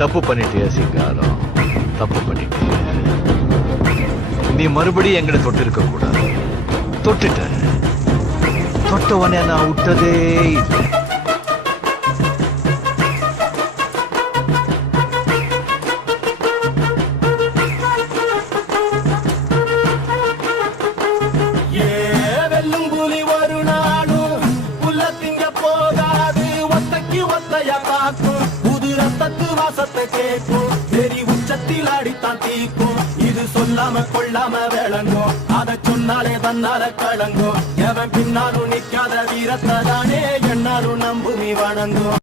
தப்பு பண்ணிட்டிய சிங்காரம், தப்பு பண்ணிட்டிய. நீ மறுபடியும் எங்களை தொட்டு இருக்க கூடாது. தொட்டுட்ட. தொட்டவனே நான் விட்டதே இல்லை. உச்சத்தில் அடித்தான் தீக்கும். இது சொல்லாம கொள்ளாம விளங்கும். அதை சொன்னாலே தன்னால கலங்கும். எவன் பின்னாலும் நிக்காத வீரத்தை தானே என்னாலும் நம்புமி வணங்கும்.